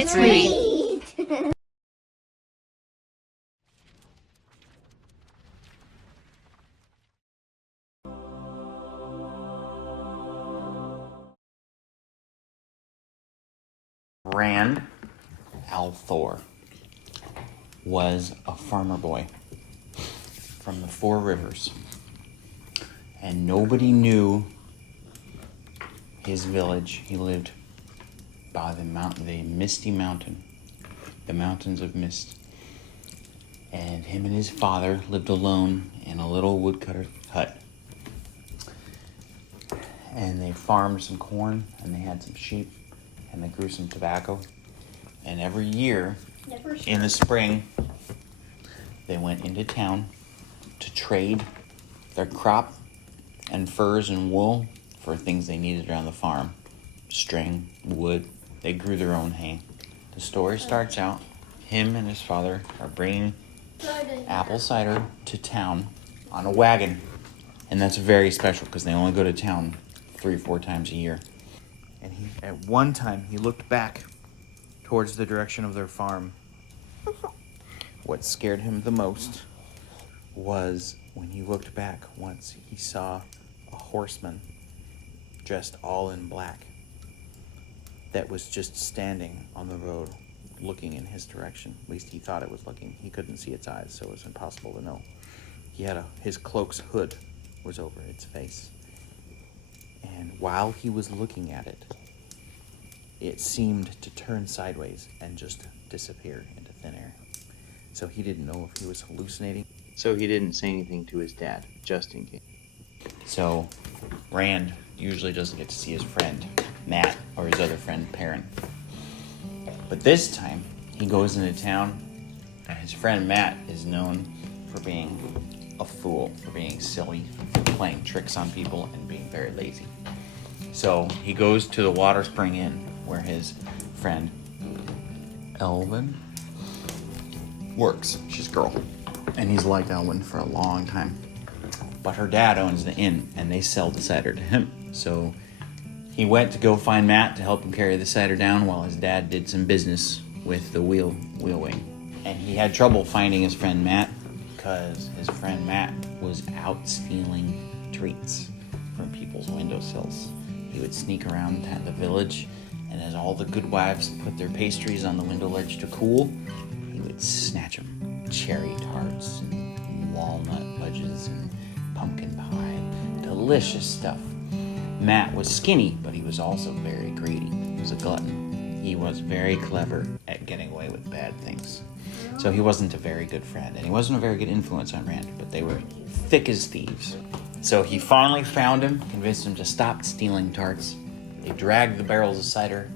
Let's read. Rand Althor was a farmer boy from the Four Rivers, and nobody knew his village. He lived by the Misty Mountain, the mountains of mist, and him and his father lived alone in a little woodcutter hut, and they farmed some corn, and they had some sheep, and they grew some tobacco. And every year in the spring, they went into town to trade their crop and furs and wool for things they needed around the farm. String, wood, they grew their own hay. The story starts out, him and his father are bringing apple cider to town on a wagon. And that's very special because they only go to town 3 or 4 times a year. And at one time, he looked back towards the direction of their farm. What scared him the most was when he looked back once, he saw a horseman dressed all in black that was just standing on the road looking in his direction. At least he thought it was looking. He couldn't see its eyes, so it was impossible to know. His cloak's hood was over its face. And while he was looking at it, it seemed to turn sideways and just disappear into thin air. So he didn't know if he was hallucinating. So he didn't say anything to his dad, just in case. So Rand usually doesn't get to see his friend, Matt, or his other friend, Perrin. But this time, he goes into town, and his friend Matt is known for being a fool, for being silly, playing tricks on people, and being very lazy. So he goes to the Water Spring Inn, where his friend Elvin works. She's a girl. And he's liked Elvin for a long time. But her dad owns the inn, and they sell the cider to him. So he went to go find Matt to help him carry the cider down while his dad did some business with the wheel wing. And he had trouble finding his friend Matt because his friend Matt was out stealing treats from people's windowsills. He would sneak around the village, and as all the good wives put their pastries on the window ledge to cool, he would snatch them. Cherry tarts and walnut fudges and pumpkin pie. Delicious stuff. Matt was skinny, but he was also very greedy. He was a glutton. He was very clever at getting away with bad things. So he wasn't a very good friend, and he wasn't a very good influence on Rand, but they were thick as thieves. So he finally found him, convinced him to stop stealing tarts. They dragged the barrels of cider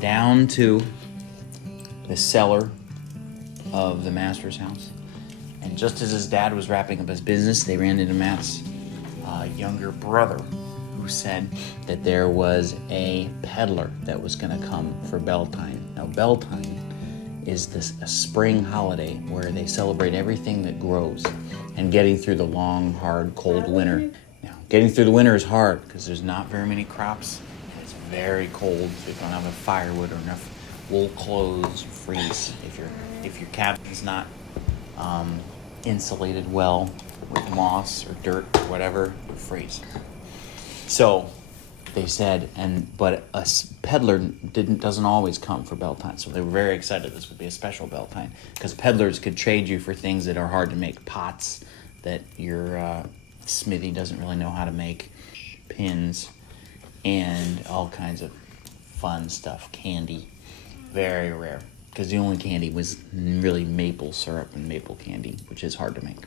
down to the cellar of the master's house. And just as his dad was wrapping up his business, they ran into Matt's younger brother, who said that there was a peddler that was going to come for Bel Tine. Now, Bel Tine is a spring holiday where they celebrate everything that grows and getting through the long, hard, cold winter. Now, getting through the winter is hard because there's not very many crops, and it's very cold. So you don't have enough firewood or enough wool clothes, you freeze. If your cabin's not insulated well with moss or dirt or whatever, you freeze. So they said, but a peddler doesn't always come for Bel Tine. So they were very excited this would be a special Bel Tine because peddlers could trade you for things that are hard to make, pots that your smithy doesn't really know how to make, pins, and all kinds of fun stuff, candy. Very rare because the only candy was really maple syrup and maple candy, which is hard to make.